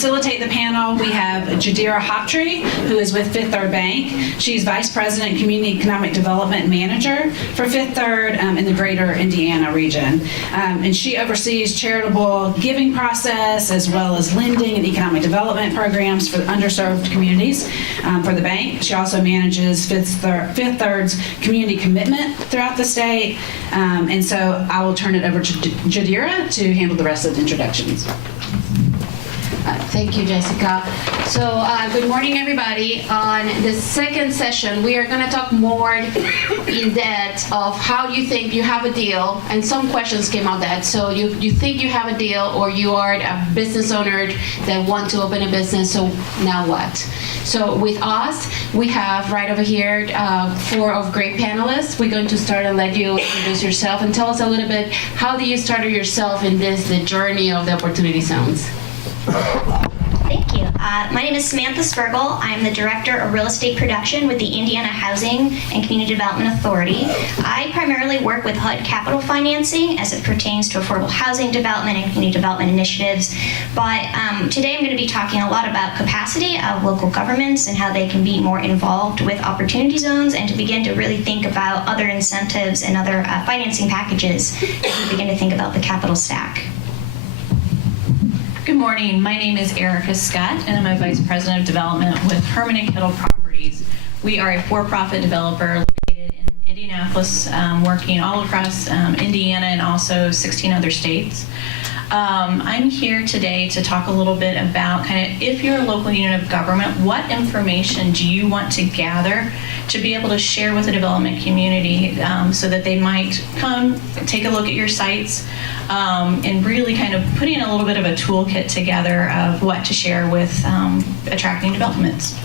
facilitate the panel, we have Jadira Hoptree, who is with Fifth Third Bank. She's Vice President, Community Economic Development Manager for Fifth Third in the greater Indiana region. And she oversees charitable giving process as well as lending and economic development programs for underserved communities for the bank. She also manages Fifth Third's community commitment throughout the state. And so I will turn it over to Jadira to handle the rest of the introductions. Thank you, Jessica. So good morning, everybody. On the second session, we are going to talk more in depth of how you think you have a deal, and some questions came out that. So you think you have a deal, or you are a business owner that want to open a business, so now what? So with us, we have right over here 4 of great panelists. We're going to start and let you introduce yourself and tell us a little bit, how do you start yourself in the journey of the Opportunity Zones? Thank you. My name is Samantha Spergel. I'm the Director of Real Estate Production with the Indiana Housing and Community Development Authority. I primarily work with HUD capital financing as it pertains to affordable housing development and community development initiatives. But today I'm going to be talking a lot about capacity of local governments and how they can be more involved with opportunity zones, and to begin to really think about other incentives and other financing packages as we begin to think about the capital stack. Good morning. My name is Erica Scott, and I'm a Vice President of Development with Herman and Kittle Properties. We are a for-profit developer located in Indianapolis, working all across Indiana and also 16 other states. I'm here today to talk a little bit about kind of, if you're a local unit of government, what information do you want to gather to be able to share with the development community so that they might come take a look at your sites, and really kind of putting a little bit of a toolkit together of what to share with attracting developments.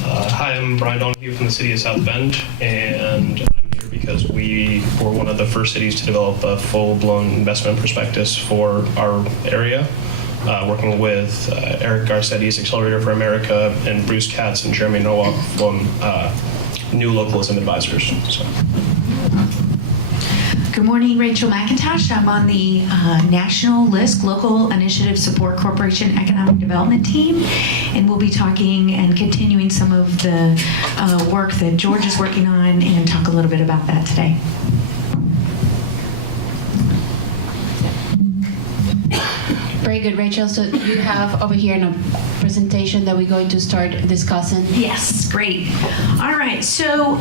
Hi, I'm Brian Donahue from the City of South Bend, and I'm here because we were one of the first cities to develop a full-blown investment prospectus for our area, working with Eric Garcetti's Accelerator for America and Bruce Katz and Jeremy Nowak from New Localism Advisors. So. Good morning, Rachel McIntosh. I'm on the National LISC Local Initiative Support Corporation Economic Development Team, and we'll be talking and continuing some of the work that George is working on and talk a little bit about that today. Very good, Rachel. So you have over here a presentation that we're going to start discussing. Yes, great. All right, so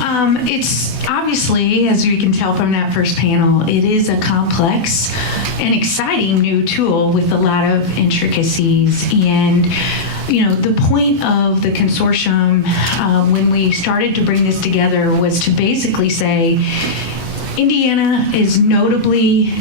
it's obviously, as you can tell from that first panel, it is a complex and exciting new tool with a lot of intricacies. And you know, the point of the consortium when we started to bring this together was to basically say, Indiana is notably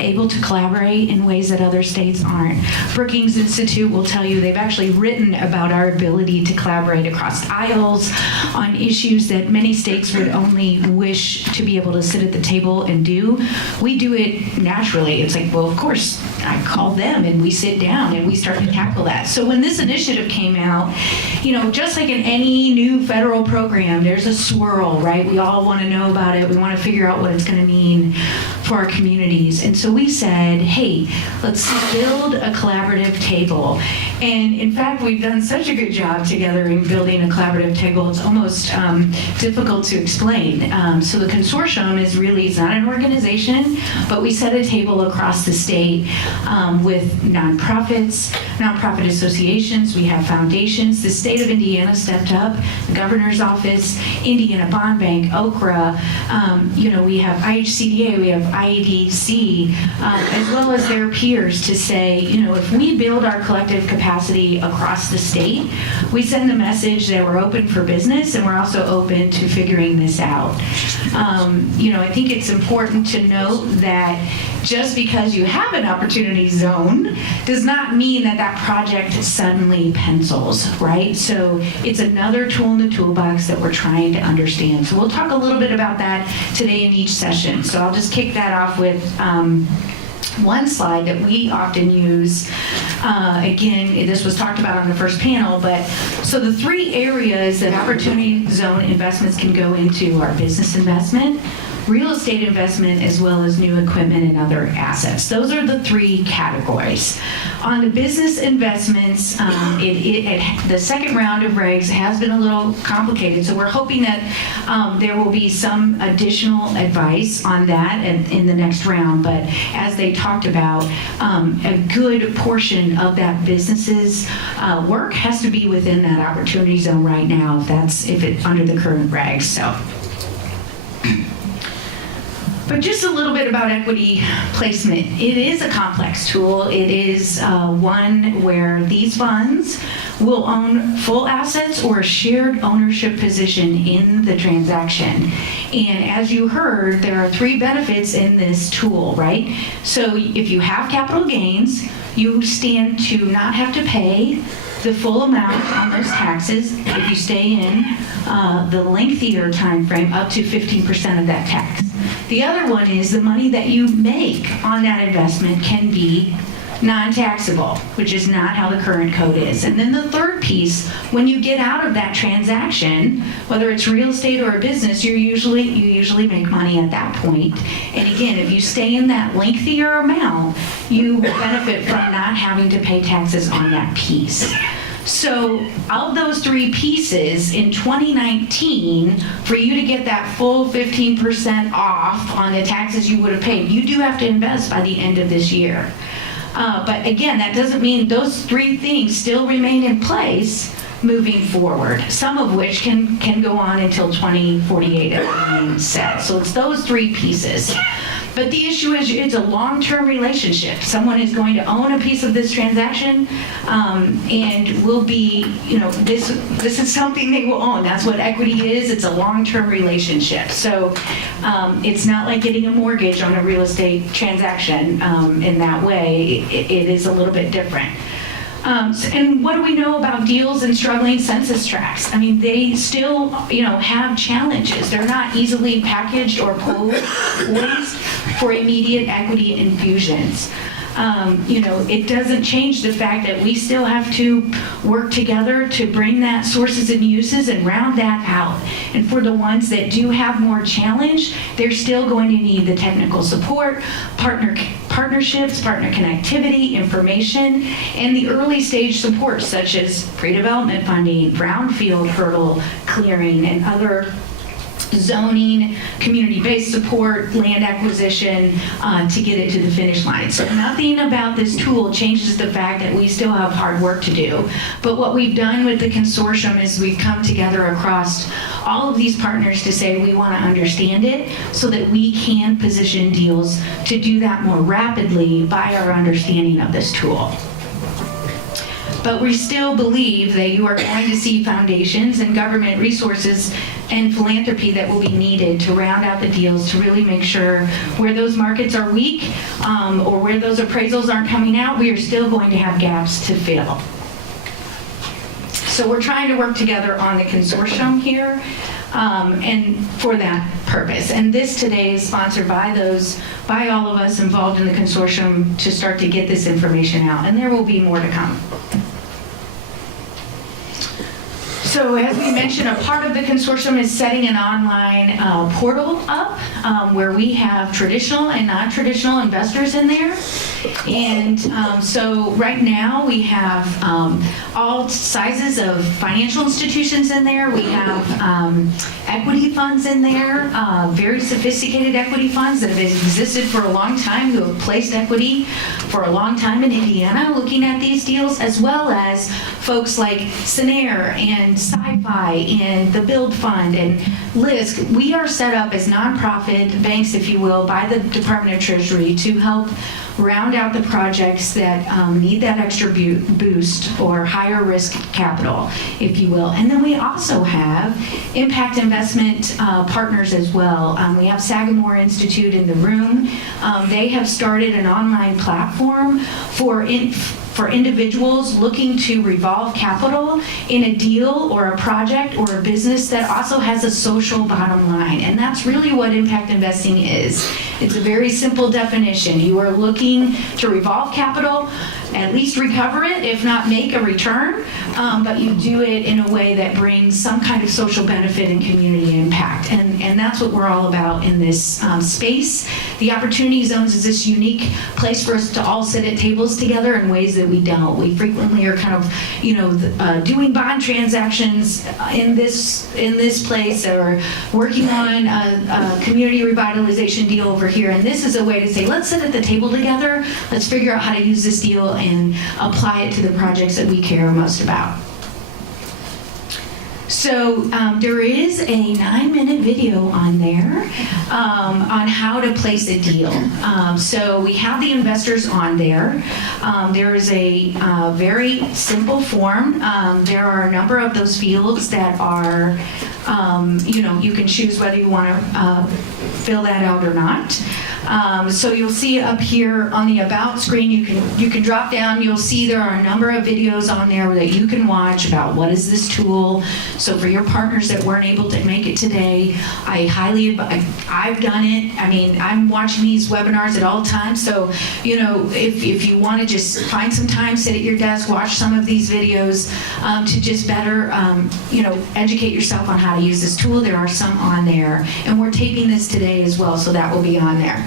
able to collaborate in ways that other states aren't. Brookings Institute will tell you they've actually written about our ability to collaborate across aisles on issues that many states would only wish to be able to sit at the table and do. We do it naturally. It's like, well, of course, I call them and we sit down and we start to tackle that. So when this initiative came out, you know, just like in any new federal program, there's a swirl, right? We all want to know about it. We want to figure out what it's going to mean for our communities. And so we said, hey, let's build a collaborative table. And in fact, we've done such a good job together in building a collaborative table, it's almost difficult to explain. So the consortium is really, it's not an organization, but we set a table across the state with nonprofits, nonprofit associations, we have foundations. The state of Indiana stepped up, the governor's office, Indiana Bond Bank, Okra, you know, we have IHCDA, we have IEDC, as well as their peers to say, you know, if we build our collective capacity across the state, we send the message that we're open for business and we're also open to figuring this out. You know, I think it's important to note that just because you have an opportunity zone does not mean that that project suddenly pencils, right? So it's another tool in the toolbox that we're trying to understand. So we'll talk a little bit about that today in each session. So I'll just kick that off with one slide that we often use. Again, this was talked about on the first panel, but so the 3 areas that opportunity zone investments can go into are business investment, real estate investment, as well as new equipment and other assets. Those are the three categories. On the business investments, the second round of regs has been a little complicated, so we're hoping that there will be some additional advice on that in the next round. But as they talked about, a good portion of that business's work has to be within that opportunity zone right now, if it's under the current regs. So. But just a little bit about equity placement. It is a complex tool. It is one where these funds will own full assets or a shared ownership position in the transaction. And as you heard, there are three benefits in this tool, right? So if you have capital gains, you stand to not have to pay the full amount on those taxes if you stay in the lengthier time frame, up to 15% of that tax. The other one is the money that you make on that investment can be non-taxable, which is not how the current code is. And then the third piece, when you get out of that transaction, whether it's real estate or a business, you usually make money at that point. And again, if you stay in that lengthier amount, you benefit from not having to pay taxes on that piece. So of those three pieces, in 2019, for you to get that full 15% off on the taxes you would have paid, you do have to invest by the end of this year. But again, that doesn't mean those three things still remain in place moving forward, some of which can go on until 2048, as the name says. So it's those three pieces. But the issue is it's a long-term relationship. Someone is going to own a piece of this transaction and will be, this is something they will own. That's what equity is. It's a long-term relationship. So it's not like getting a mortgage on a real estate transaction in that way. It is a little bit different. And what do we know about deals and struggling census tracts? I mean, they still, have challenges. They're not easily packaged or poised for immediate equity infusions. It doesn't change the fact that we still have to work together to bring that sources and uses and round that out. And for the ones that do have more challenge, they're still going to need the technical support, partnerships, partner connectivity, information, and the early stage support such as pre-development funding, brownfield hurdle clearing, and other zoning, community-based support, land acquisition to get it to the finish line. So nothing about this tool changes the fact that we still have hard work to do. But what we've done with the consortium is we've come together across all of these partners to say we want to understand it so that we can position deals to do that more rapidly by our understanding of this tool. But we still believe that you are going to see foundations and government resources and philanthropy that will be needed to round out the deals to really make sure where those markets are weak or where those appraisals aren't coming out, we are still going to have gaps to fill. So we're trying to work together on the consortium here and for that purpose. And this today is sponsored by all of us involved in the consortium to start to get this information out. And there will be more to come. So as we mentioned, a part of the consortium is setting an online portal up where we have traditional and non-traditional investors in there. And so right now we have all sizes of financial institutions in there. We have equity funds in there, very sophisticated equity funds that have existed for a long time, who have placed equity for a long time in Indiana looking at these deals, as well as folks like Sinair and Sci-Fi and the Build Fund and LISC. We are set up as nonprofit banks, if you will, by the Department of Treasury to help round out the projects that need that extra boost or higher risk capital, if you will. And then we also have impact investment partners as well. We have Sagamore Institute in the room. They have started an online platform for individuals looking to revolve capital in a deal or a project or a business that also has a social bottom line. And that's really what impact investing is. It's a very simple definition. You are looking to revolve capital at least recover it, if not make a return, but you do it in a way that brings some kind of social benefit and community impact. And that's what we're all about in this space. The Opportunity Zones is this unique place for us to all sit at tables together in ways that we don't. We frequently are kind of, doing bond transactions in this place, or working on a community revitalization deal over here. And this is a way to say, let's sit at the table together, let's figure out how to use this deal and apply it to the projects that we care most about. So there is a 9-minute video on there on how to place a deal. So we have the investors on there. There is a very simple form. There are a number of those fields that are, you can choose whether you want to fill that out or not. So you'll see up here on the About screen, you can drop down, you'll see there are a number of videos on there that you can watch about what is this tool. So for your partners that weren't able to make it today, I've done it. I mean, I'm watching these webinars at all times. So, if you want to just find some time, sit at your desk, watch some of these videos to just better, educate yourself on how to use this tool. There are some on there. And we're taping this today as well, so that will be on there.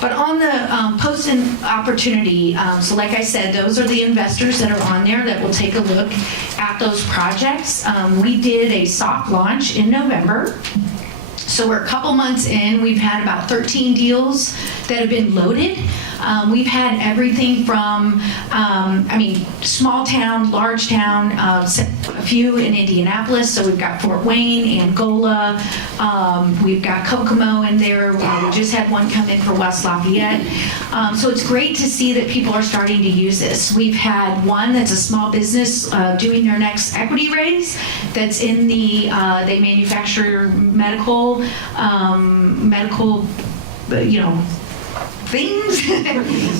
But on the post-in opportunity, so like I said, those are the investors that are on there that will take a look at those projects. We did a soft launch in November. So we're a couple months in. We've had about 13 deals that have been loaded. We've had everything from, small town, large town, a few in Indianapolis. So we've got Fort Wayne, Angola. We've got Kokomo in there. We just had one come in for West Lafayette. So it's great to see that people are starting to use this. We've had one that's a small business doing their next equity raise. That's in the, they manufacture medical, things.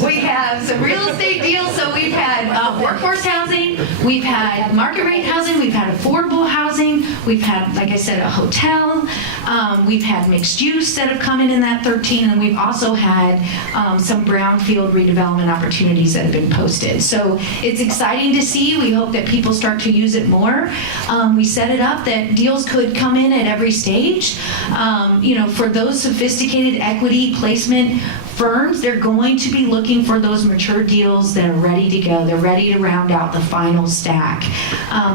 We have some real estate deals. So we've had workforce housing, we've had market rate housing, we've had affordable housing, we've had, like I said, a hotel, we've had mixed use that have come in that 13, and we've also had some brownfield redevelopment opportunities that have been posted. So it's exciting to see. We hope that people start to use it more. We set it up that deals could come in at every stage. For those sophisticated equity placement firms, they're going to be looking for those mature deals that are ready to go. They're ready to round out the final stack.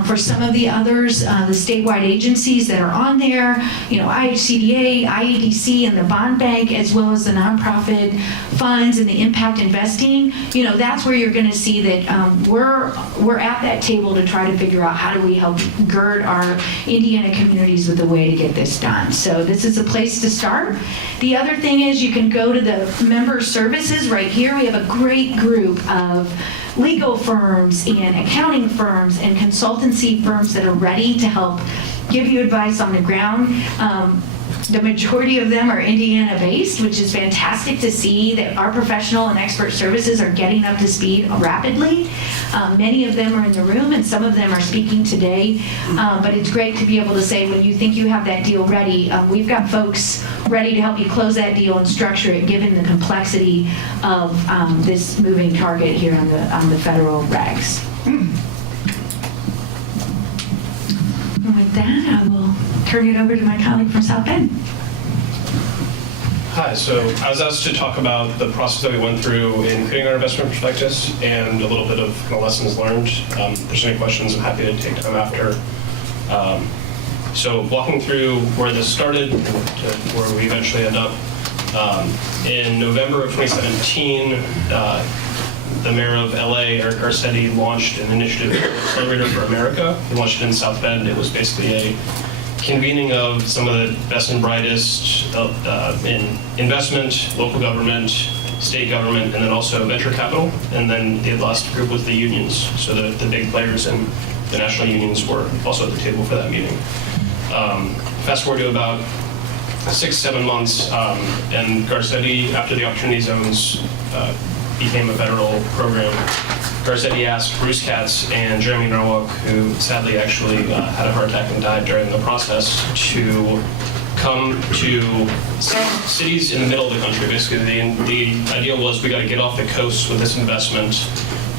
For some of the others, the statewide agencies that are on there, IHCDA, IEDC, and the bond bank, as well as the nonprofit funds and the impact investing, that's where you're going to see that we're at that table to try to figure out how do we help gird our Indiana communities with a way to get this done. So this is a place to start. The other thing is you can go to the member services right here. We have a great group of legal firms and accounting firms and consultancy firms that are ready to help give you advice on the ground. The majority of them are Indiana-based, which is fantastic to see that our professional and expert services are getting up to speed rapidly. Many of them are in the room, and some of them are speaking today. But it's great to be able to say, when you think you have that deal ready, we've got folks ready to help you close that deal and structure it, given the complexity of this moving target here on the federal regs. And with that, I will turn it over to my colleague from South Bend. Hi, so I was asked to talk about the process that we went through in creating our investment prospectus and a little bit of kind of lessons learned. If there's any questions, I'm happy to take time after. So walking through where this started and to where we eventually end up. In November of 2017, the mayor of LA, Eric Garcetti, launched an initiative called Accelerator for America. He launched it in South Bend. It was basically a convening of some of the best and brightest in investment, local government, state government, and then also venture capital. And then the last group was the unions. So the big players and the national unions were also at the table for that meeting. Fast forward to about 6-7 months, and Garcetti, after the Opportunity Zones became a federal program, Garcetti asked Bruce Katz and Jeremy Norwalk, who sadly actually had a heart attack and died during the process, to come to cities in the middle of the country. Basically, the ideal was we got to get off the coast with this investment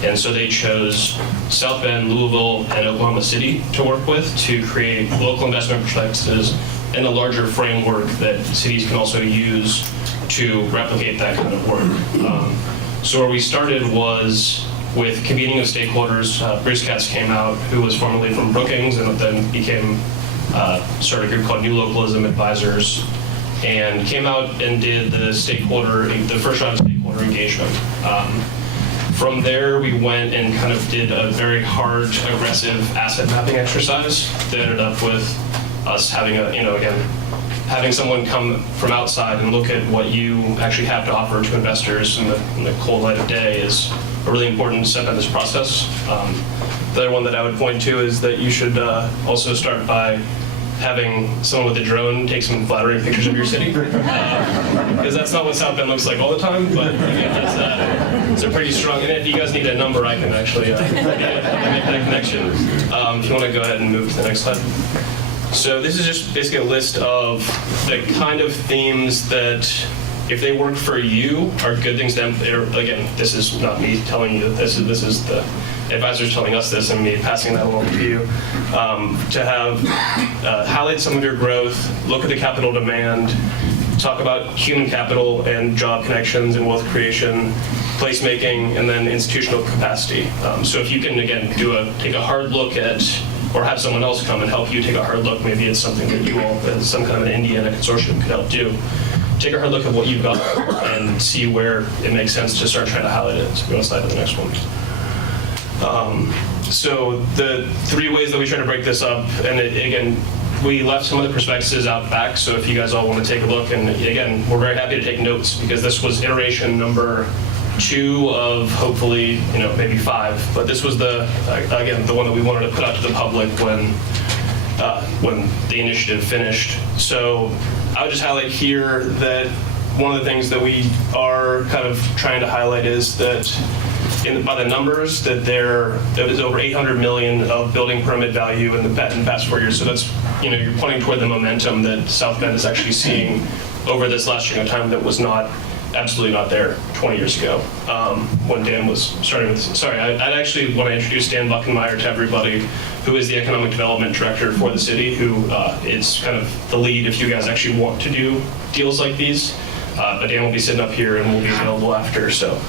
And so they chose South Bend, Louisville, and Oklahoma City to work with to create local investment perspectives and a larger framework that cities can also use to replicate that kind of work. So where we started was with convening of stakeholders. Bruce Katz came out, who was formerly from Brookings and then started a group called New Localism Advisors, and came out and did the first round of stakeholder engagement. From there, we went and kind of did a very hard, aggressive asset mapping exercise that ended up with us having having someone come from outside and look at what you actually have to offer to investors in the cold light of day is a really important step in this process. The other one that I would point to is that you should also start by having someone with a drone take some flattering pictures of your city, because that's not what South Bend looks like all the time, but it's a pretty strong, and if you guys need a number, I can actually make that connection. If you want to go ahead and move to the next slide. So this is just basically a list of the kind of themes that, if they work for you, are good things to again, this is not me telling you this is the advisors telling us this and me passing that along to you, to have highlight some of your growth, look at the capital demand, talk about human capital and job connections and wealth creation, placemaking, and then institutional capacity. So if you can, again, take a hard look at, or have someone else come and help you take a hard look, maybe it's something that you all, as some kind of an Indiana consortium, could help do. Take a hard look at what you've got and see where it makes sense to start trying to highlight it. So go on slide to the next one. So the 3 ways that we try to break this up, and again, we left some of the prospectuses out back, so if you guys all want to take a look, and again, we're very happy to take notes because this was iteration number 2 of hopefully, maybe 5, but this was the one that we wanted to put out to the public when the initiative finished. So I would just highlight here that one of the things that we are kind of trying to highlight is that by the numbers that there is over 800 million of building permit value in the past 4 years. So that's, you're pointing toward the momentum that South Bend is actually seeing over this last string of time that was absolutely not there 20 years ago when Dan was starting with this. Sorry, I'd actually want to introduce Dan Buckenmeyer to everybody, who is the Economic Development Director for the city, who is kind of the lead if you guys actually want to do deals like these. But Dan will be sitting up here and will be available after. So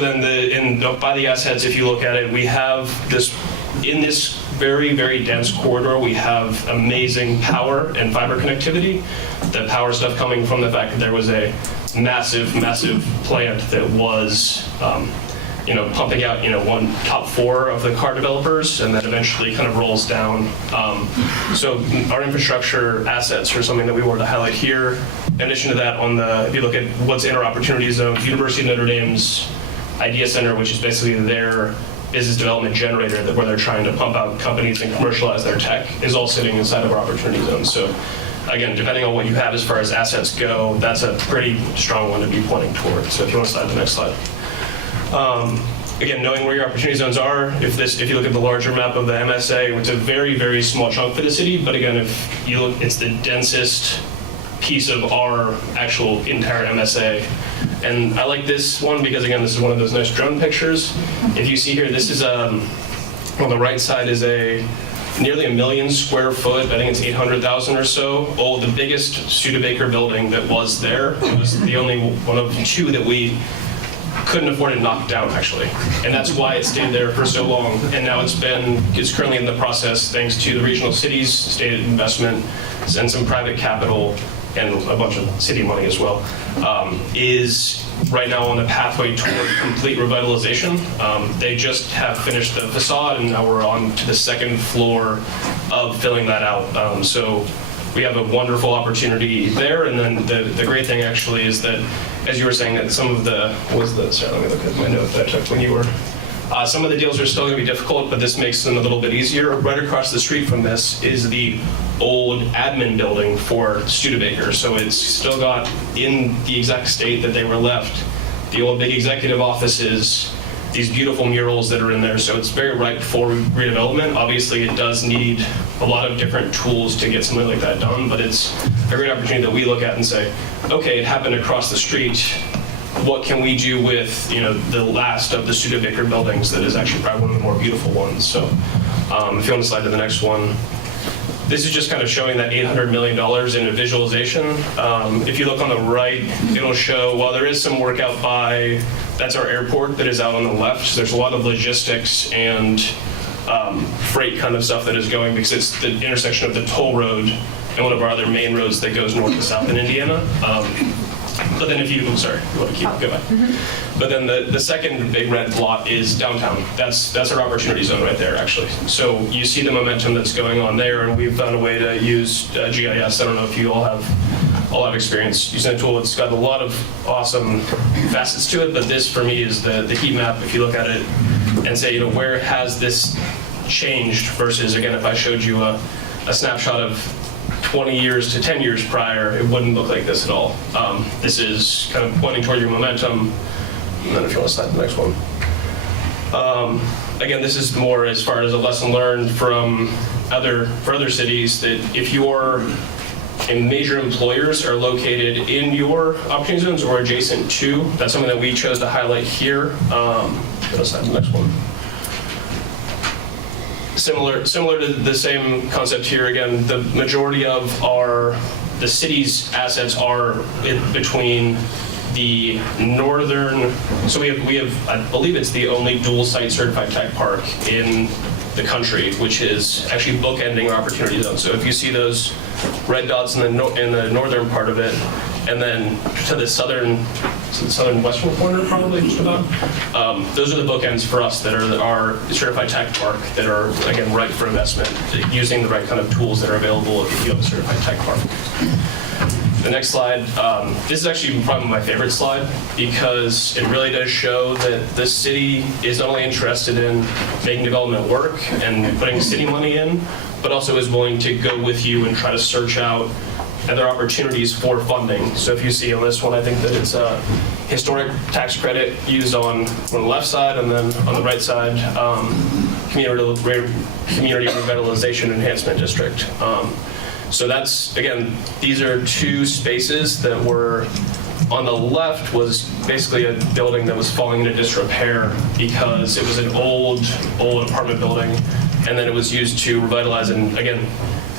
then by the assets, if you look at it, we have in this very, very dense corridor, we have amazing power and fiber connectivity. The power stuff coming from the fact that there was a massive, massive plant that was, pumping out, one top 4 of the car developers, and that eventually kind of rolls down. So our infrastructure assets are something that we wanted to highlight here. In addition to that, if you look at what's in our opportunity zone, University of Notre Dame's Idea Center, which is basically their business development generator where they're trying to pump out companies and commercialize their tech, is all sitting inside of our opportunity zone. So again, depending on what you have as far as assets go, that's a pretty strong one to be pointing toward. So if you want to slide to the next slide. Again, knowing where your opportunity zones are, if you look at the larger map of the MSA, it's a very, very small chunk for the city, but again, if you look, it's the densest piece of our actual entire MSA. And I like this one because, again, this is one of those nice drone pictures. If you see here, this is, on the right side is nearly 1 million square foot, I think it's 800,000 or so, the biggest Studebaker building that was there. It was the only one of 2 that we couldn't afford to knock down, actually. And that's why it stayed there for so long. And now it's currently in the process, thanks to the regional cities, state investment, and some private capital, and a bunch of city money as well, is right now on the pathway toward complete revitalization. They just have finished the facade, and now we're on to the 2nd floor of filling that out. So we have a wonderful opportunity there. And then the great thing actually is that, as you were saying, that some of sorry, let me look at my note that I took when you were, some of the deals are still going to be difficult, but this makes them a little bit easier. Right across the street from this is the old admin building for Studebaker. So it's still got, in the exact state that they were left, the old big executive offices, these beautiful murals that are in there. So it's very ripe for redevelopment. Obviously, it does need a lot of different tools to get something like that done, but it's a great opportunity that we look at and say, okay, it happened across the street what can we do with, the last of the Studebaker buildings that is actually probably one of the more beautiful ones. So if you want to slide to the next one. This is just kind of showing that $800 million in a visualization. If you look on the right, it'll show, well, there is some work out by, that's our airport that is out on the left. So there's a lot of logistics and freight kind of stuff that is going, because it's the intersection of the toll road and one of our other main roads that goes north to south in Indiana. But then if you, sorry, you want to keep, go back. But then the second big red blot is downtown. That's our opportunity zone right there, actually. So you see the momentum that's going on there, and we've found a way to use GIS. I don't know if you all have experience using the tool. It's got a lot of awesome facets to it, but this for me is the heat map. If you look at it and say, where has this changed versus, again, if I showed you a snapshot of 20 years to 10 years prior, it wouldn't look like this at all. This is kind of pointing toward your momentum. And then if you want to slide to the next one. Again, this is more as far as a lesson learned from other cities, that if your major employers are located in your opportunity zones or adjacent to, that's something that we chose to highlight here. Let's slide to the next one. Similar to the same concept here. Again, the majority of the city's assets are between the northern. So we have I believe it's the only dual site certified tech park in the country, which is actually bookending our opportunity zone. So if you see those red dots in the northern part of it, and then to the southern western corner, probably just about. Those are the bookends for us that are our certified tech park that are, again, ripe for investment, using the right kind of tools that are available if you have a certified tech park. The next slide, this is actually probably my favorite slide, because it really does show that the city is not only interested in making development work and putting city money in, but also is willing to go with you and try to search out other opportunities for funding. So if you see on this one, I think that it's a historic tax credit used on the left side, and then on the right side, community revitalization enhancement district. So that's, again, these are two spaces that were, on the left was basically a building that was falling into disrepair because it was an old apartment building, and then it was used to revitalize. And again,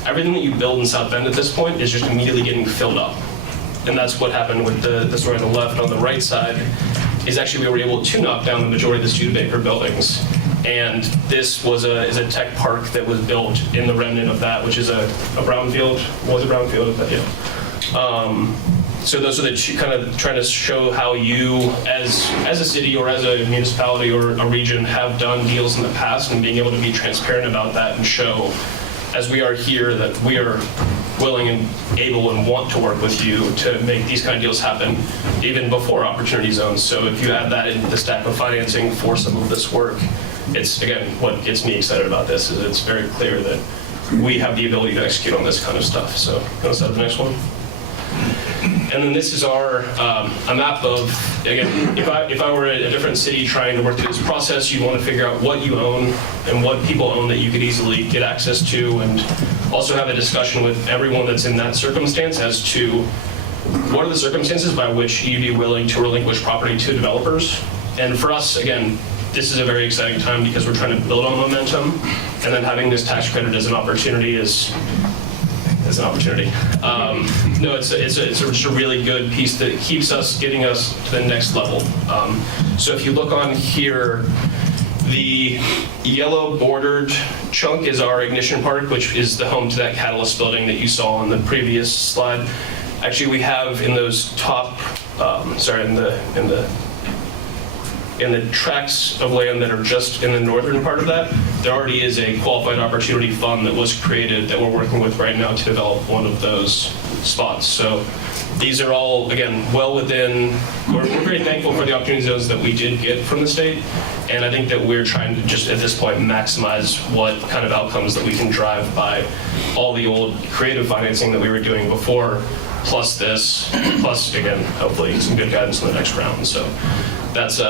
everything that you build in South Bend at this point is just immediately getting filled up. And that's what happened with the story on the left. On the right side is actually we were able to knock down the majority of the Studebaker buildings. And this is a tech park that was built in the remnant of that, which is a brownfield. Was a brownfield? Yeah. So those are the two, kind of trying to show how you, as a city or as a municipality or a region, have done deals in the past, and being able to be transparent about that and show, as we are here, that we are willing and able and want to work with you to make these kind of deals happen even before opportunity zones. So if you add that into the stack of financing for some of this work, it's, again, what gets me excited about this is it's very clear that we have the ability to execute on this kind of stuff. So let's start the next one. And then this is a map of, again, if I were a different city trying to work through this process, you want to figure out what you own and what people own that you could easily get access to, and also have a discussion with everyone that's in that circumstance as to what are the circumstances by which you'd be willing to relinquish property to developers. And for us, again, this is a very exciting time because we're trying to build on momentum, and then having this tax credit as an opportunity is an opportunity. No, it's just a really good piece that keeps us, getting us to the next level. So if you look on here, the yellow bordered chunk is our Ignition Park, which is the home to that Catalyst building that you saw on the previous slide. Actually, we have in those top, in the tracts of land that are just in the northern part of that, there already is a qualified opportunity fund that was created that we're working with right now to develop one of those spots. So these are all, again, well within, we're very thankful for the opportunity zones that we did get from the state. And I think that we're trying to just, at this point, maximize what kind of outcomes that we can drive by all the old creative financing that we were doing before, plus this, plus, again, hopefully some good guidance in the next round. So that's,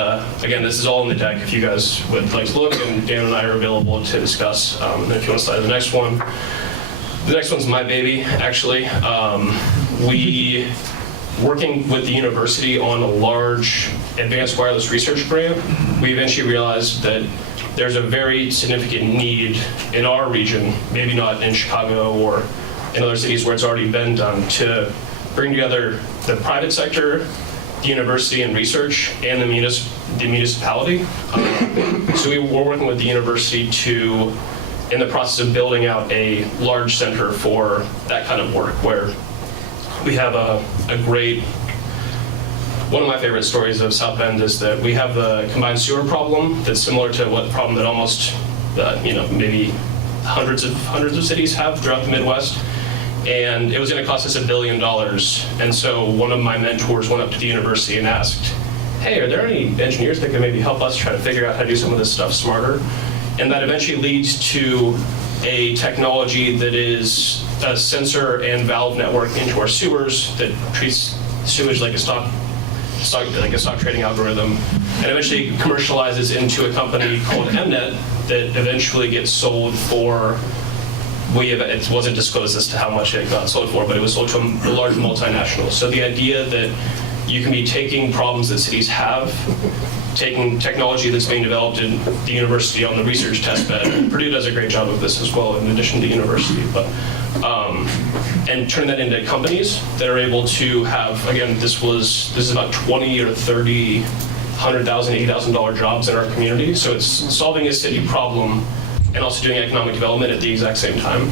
again, this is all in the deck if you guys would like to look, and Dan and I are available to discuss. And if you want to slide to the next one. The next one's my baby, actually. We working with the university on a large advanced wireless research grant, we eventually realized that there's a very significant need in our region, maybe not in Chicago or in other cities where it's already been done, to bring together the private sector, the university and research, and the municipality. So we were working with the university in the process of building out a large center for that kind of work, where we have a great, one of my favorite stories of South Bend is that we have the combined sewer problem that's similar to what problem that almost, maybe hundreds of cities have throughout the Midwest. And it was going to cost us $1 billion. And so one of my mentors went up to the university and asked, hey, are there any engineers that can maybe help us try to figure out how to do some of this stuff smarter? And that eventually leads to a technology that is a sensor and valve network into our sewers that treats sewage like a stock trading algorithm, and eventually commercializes into a company called Mnet that eventually gets sold for, it wasn't disclosed as to how much it got sold for, but it was sold to a large multinational. So the idea that you can be taking problems that cities have, taking technology that's being developed in the university on the research test bed. Purdue does a great job of this as well, in addition to the university, but and turn that into companies that are able to have, again, this is about 20 or 30, $100,000, $80,000 jobs in our community. So it's solving a city problem and also doing economic development at the exact same time.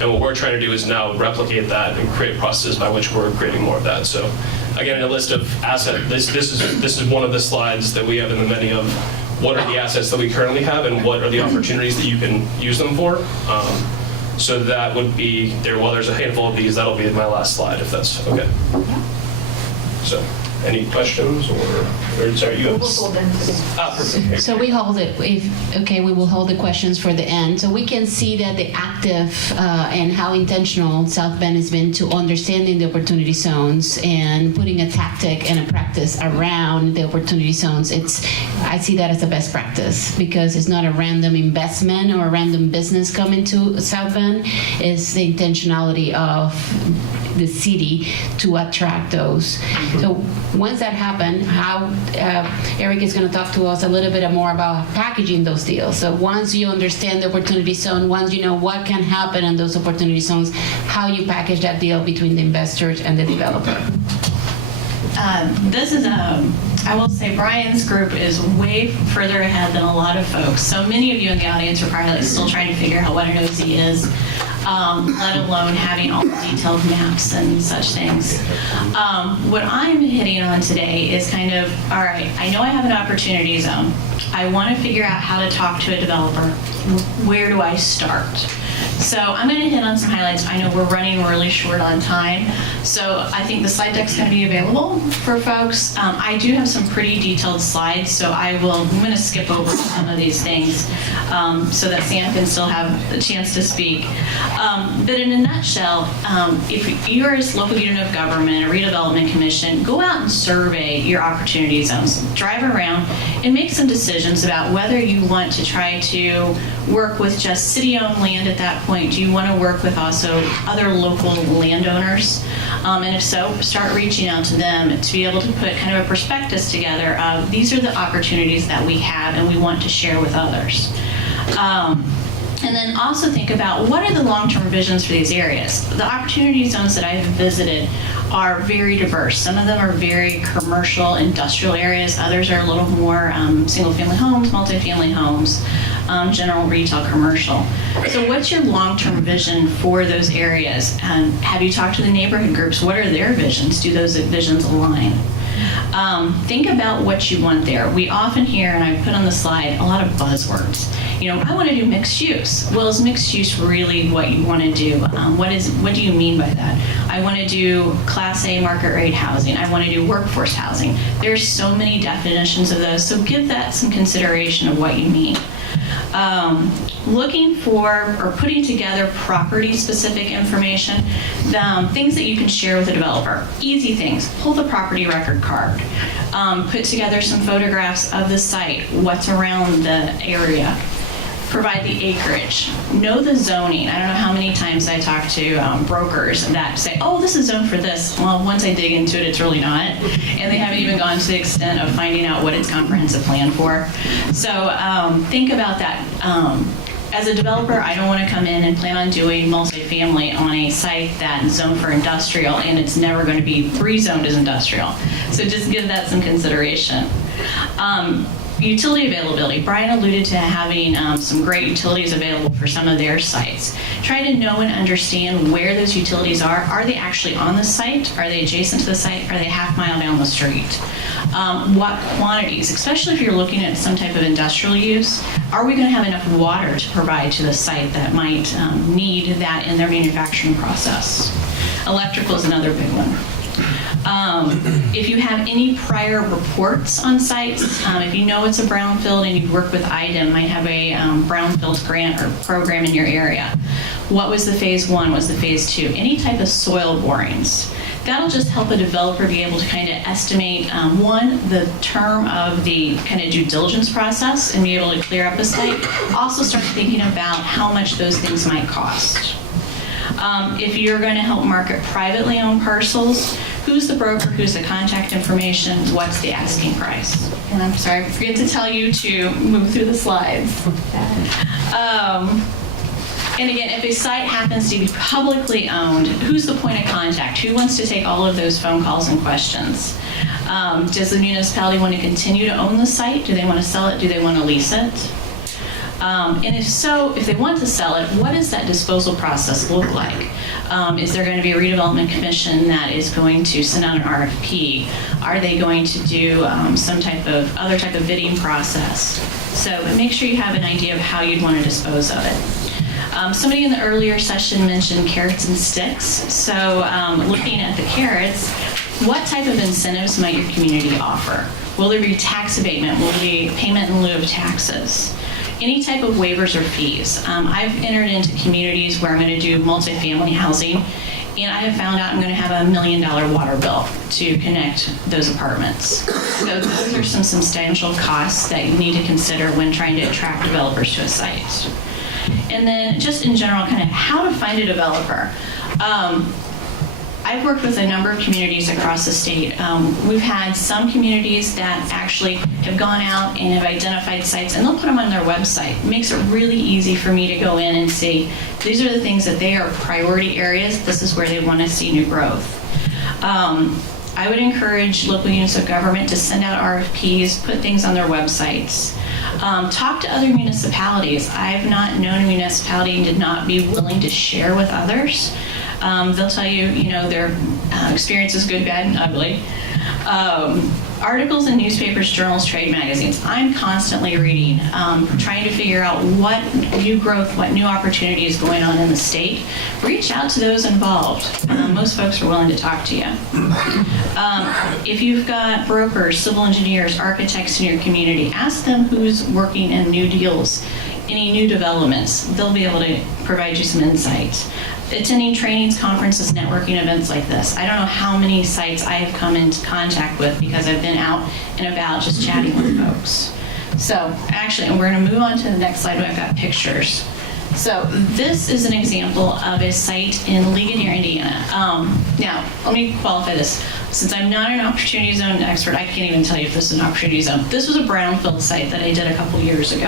And what we're trying to do is now replicate that and create processes by which we're creating more of that. So again, a list of assets, this is one of the slides that we have in the menu of what are the assets that we currently have and what are the opportunities that you can use them for. So that would be, there's a handful of these, that'll be my last slide if that's okay. So, any questions or sorry, you have? Perfect. So we hold it, we will hold the questions for the end. So we can see that the active and how intentional South Bend has been to understanding the opportunity zones and putting a tactic and a practice around the opportunity zones. I see that as a best practice because it's not a random investment or a random business coming to South Bend. It's the intentionality of the city to attract those. So once that happens, how Eric is going to talk to us a little bit more about packaging those deals. So once you understand the opportunity zone, once you know what can happen in those opportunity zones, how you package that deal between the investors and the developer. This is I will say Brian's group is way further ahead than a lot of folks. So many of you in the audience are probably still trying to figure out what an OZ is, let alone having all the detailed maps and such things. What I'm hitting on today is kind of, all right, I know I have an opportunity zone. I want to figure out how to talk to a developer. Where do I start? So I'm going to hit on some highlights. I know we're running really short on time, so I think the slide deck's going to be available for folks. I do have some pretty detailed slides, so I'm going to skip over some of these things so that Sam can still have a chance to speak. But in a nutshell, if you're a local unit of government, a redevelopment commission, go out and survey your opportunity zones. Drive around and make some decisions about whether you want to try to work with just city-owned land at that point. Do you want to work with also other local landowners? And if so, start reaching out to them to be able to put kind of a prospectus together of these are the opportunities that we have and we want to share with others. And then also think about what are the long-term visions for these areas. The opportunity zones that I've visited are very diverse. Some of them are very commercial, industrial areas. Others are a little more single-family homes, multifamily homes, general retail, commercial. So what's your long-term vision for those areas? Have you talked to the neighborhood groups? What are their visions? Do those visions align? Think about what you want there. We often hear, and I put on the slide, a lot of buzzwords. You know, I want to do mixed use. Well, is mixed use really what you want to do? What do you mean by that? I want to do Class A market rate housing. I want to do workforce housing. There's so many definitions of those, so give that some consideration of what you mean. Looking for or putting together property-specific information, things that you can share with a developer. Easy things. Pull the property record card. Put together some photographs of the site, what's around the area. provide the acreage, know the zoning. I don't know how many times I talk to brokers that say, oh, this is zoned for this. Well, once I dig into it, it's really not. And they haven't even gone to the extent of finding out what it's comprehensive plan for. So think about that. As a developer, I don't want to come in and plan on doing multifamily on a site that's zoned for industrial and it's never going to be rezoned as industrial. So just give that some consideration. Utility availability. Brian alluded to having some great utilities available for some of their sites. Try to know and understand where those utilities are. Are they actually on the site? Are they adjacent to the site? Are they half mile down the street? What quantities, especially if you're looking at some type of industrial use, are we going to have enough water to provide to the site that might need that in their manufacturing process? Electrical is another big one. If you have any prior reports on sites, if you know it's a brownfield and you've worked with IDEM, might have a brownfield grant or program in your area. What was the phase 1? Was the phase 2? Any type of soil borings. That'll just help a developer be able to kind of estimate, one, the term of the kind of due diligence process and be able to clear up a site. Also start thinking about how much those things might cost. If you're going to help market privately owned parcels, who's the broker, who's the contact information, what's the asking price? And I'm sorry, I forget to tell you to move through the slides. And again, if a site happens to be publicly owned, who's the point of contact? Who wants to take all of those phone calls and questions? Does the municipality want to continue to own the site? Do they want to sell it? Do they want to lease it? And if so, if they want to sell it, what does that disposal process look like? Is there going to be a redevelopment commission that is going to send out an RFP? Are they going to do some other type of bidding process? So make sure you have an idea of how you'd want to dispose of it. Somebody in the earlier session mentioned carrots and sticks. So looking at the carrots, what type of incentives might your community offer? Will there be tax abatement? Will there be payment in lieu of taxes? Any type of waivers or fees. I've entered into communities where I'm going to do multifamily housing, and I have found out I'm going to have $1 million water bill to connect those apartments. So those are some substantial costs that you need to consider when trying to attract developers to a site. And then just in general, kind of how to find a developer. I've worked with a number of communities across the state. We've had some communities that actually have gone out and have identified sites, and they'll put them on their website. It makes it really easy for me to go in and see, these are the things that they are priority areas. This is where they want to see new growth. I would encourage local units of government to send out RFPs, put things on their websites. Talk to other municipalities. I've not known a municipality and did not be willing to share with others. They'll tell you, their experience is good, bad, and ugly. Articles in newspapers, journals, trade magazines. I'm constantly reading, trying to figure out what new growth, what new opportunity is going on in the state. Reach out to those involved. Most folks are willing to talk to you. If you've got brokers, civil engineers, architects in your community, ask them who's working in new deals, any new developments. They'll be able to provide you some insight. Attending trainings, conferences, networking events like this. I don't know how many sites I have come into contact with because I've been out and about just chatting with folks. So actually, and we're going to move on to the next slide. I've got pictures. So this is an example of a site in Ligonier, Indiana. Now, let me qualify this. Since I'm not an opportunity zone expert, I can't even tell you if this is an opportunity zone. This was a brownfield site that I did a couple years ago.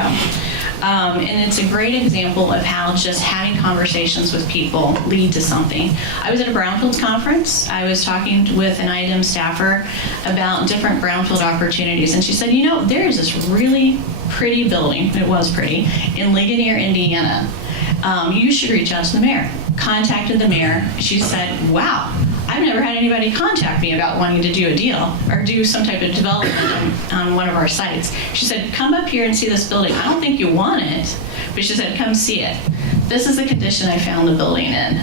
And it's a great example of how just having conversations with people lead to something. I was at a brownfields conference. I was talking with an IDEM staffer about different brownfield opportunities, and she said, there is this really pretty building, it was pretty, in Ligonier, Indiana. You should reach out to the mayor. Contacted the mayor. She said, wow, I've never had anybody contact me about wanting to do a deal or do some type of development on one of our sites. She said, come up here and see this building. I don't think you want it, but she said, come see it. This is the condition I found the building in.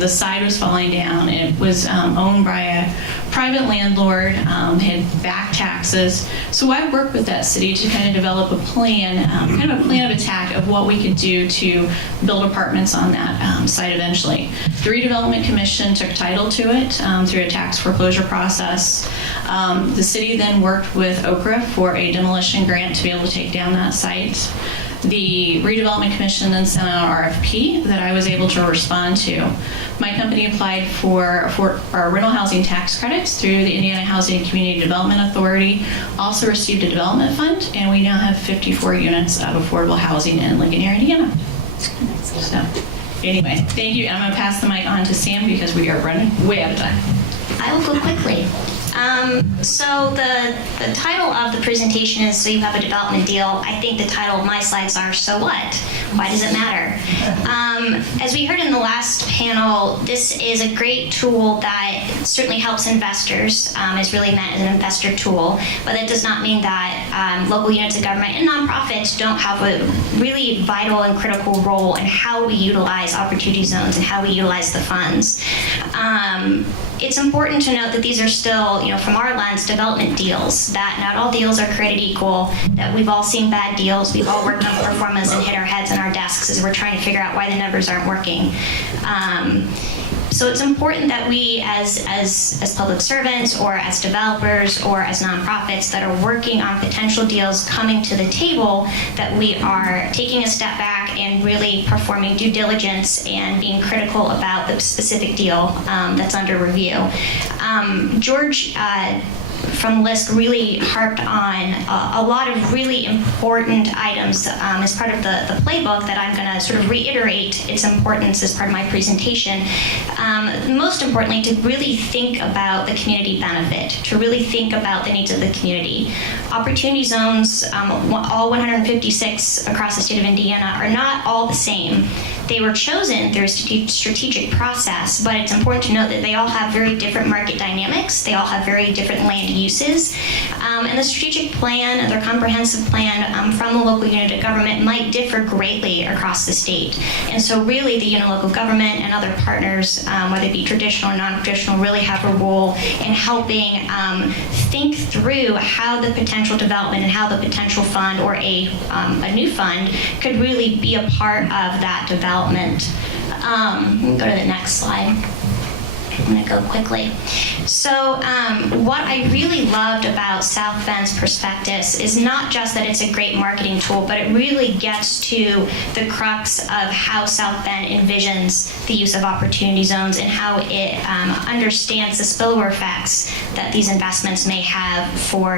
The side was falling down. It was owned by a private landlord, had back taxes. So I worked with that city to kind of develop a plan, kind of a plan of attack of what we could do to build apartments on that site eventually. The Redevelopment Commission took title to it through a tax foreclosure process. The city then worked with Okra for a demolition grant to be able to take down that site. the Redevelopment Commission then sent out an RFP that I was able to respond to. My company applied for our rental housing tax credits through the Indiana Housing and Community Development Authority, also received a development fund, and we now have 54 units of affordable housing in Lincoln, Indiana. So, anyway, thank you. I'm going to pass the mic on to Sam because we are running way out of time. I will go quickly. So the title of the presentation is So You Have a Development Deal. I think the title of my slides are So What? Why does it matter? As we heard in the last panel, this is a great tool that certainly helps investors. It's really meant as an investor tool, but that does not mean that local units of government and nonprofits don't have a really vital and critical role in how we utilize opportunity zones and how we utilize the funds. It's important to note that these are still, from our lens, development deals, that not all deals are created equal, that we've all seen bad deals, we've all worked on performance and hit our heads on our desks as we're trying to figure out why the numbers aren't working. So it's important that we as public servants or as developers or as nonprofits that are working on potential deals coming to the table, that we are taking a step back and really performing due diligence and being critical about the specific deal that's under review. George from LISC really harped on a lot of really important items as part of the playbook that I'm going to sort of reiterate its importance as part of my presentation. Most importantly, to really think about the community benefit, to really think about the needs of the community. Opportunity zones, all 156 across the state of Indiana, are not all the same. They were chosen through a strategic process, but it's important to note that they all have very different market dynamics. They all have very different land uses. And the strategic plan, their comprehensive plan from the local unit of government might differ greatly across the state. And so really the unit local government and other partners, whether it be traditional or non-traditional, really have a role in helping think through how the potential development and how the potential fund or a new fund could really be a part of that development. Let me go to the next slide. I'm going to go quickly. So what I really loved about South Bend's prospectus is not just that it's a great marketing tool, but it really gets to the crux of how South Bend envisions the use of opportunity zones and how it understands the spillover effects that these investments may have for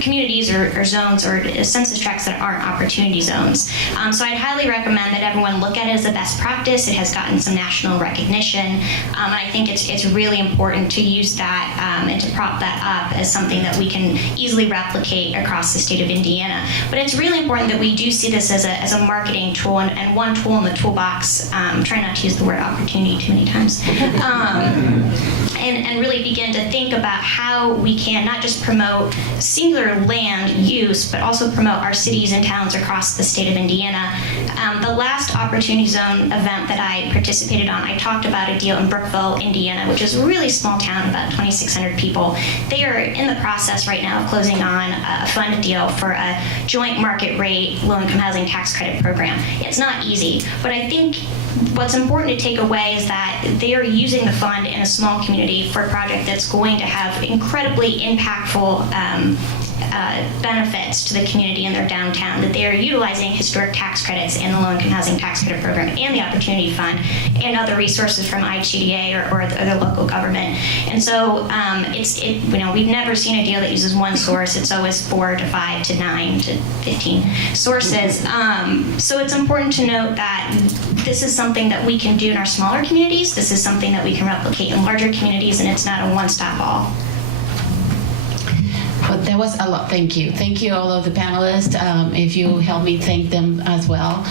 communities or zones or census tracts that aren't opportunity zones. So I'd highly recommend that everyone look at it as a best practice. It has gotten some national recognition, and I think it's really important to use that and to prop that up as something that we can easily replicate across the state of Indiana. But it's really important that we do see this as a marketing tool and one tool in the toolbox. Try not to use the word opportunity too many times. And really begin to think about how we can not just promote singular land use, but also promote our cities and towns across the state of Indiana. The last Opportunity Zone event that I participated on, I talked about a deal in Brookville, Indiana, which is a really small town, about 2,600 people. They are in the process right now of closing on a fund deal for a joint market rate low-income housing tax credit program. It's not easy, but I think what's important to take away is that they are using the fund in a small community for a project that's going to have incredibly impactful benefits to the community in their downtown, that they are utilizing historic tax credits in the low-income housing tax credit program and the Opportunity Fund and other resources from IHCDA or the local government. And so we've never seen a deal that uses one source. It's always 4 to 5 to 9 to 15 sources. So it's important to note that this is something that we can do in our smaller communities. This is something that we can replicate in larger communities, and it's not a one-stop all. But there was a lot. Thank you. Thank you, all of the panelists. If you help me thank them as well.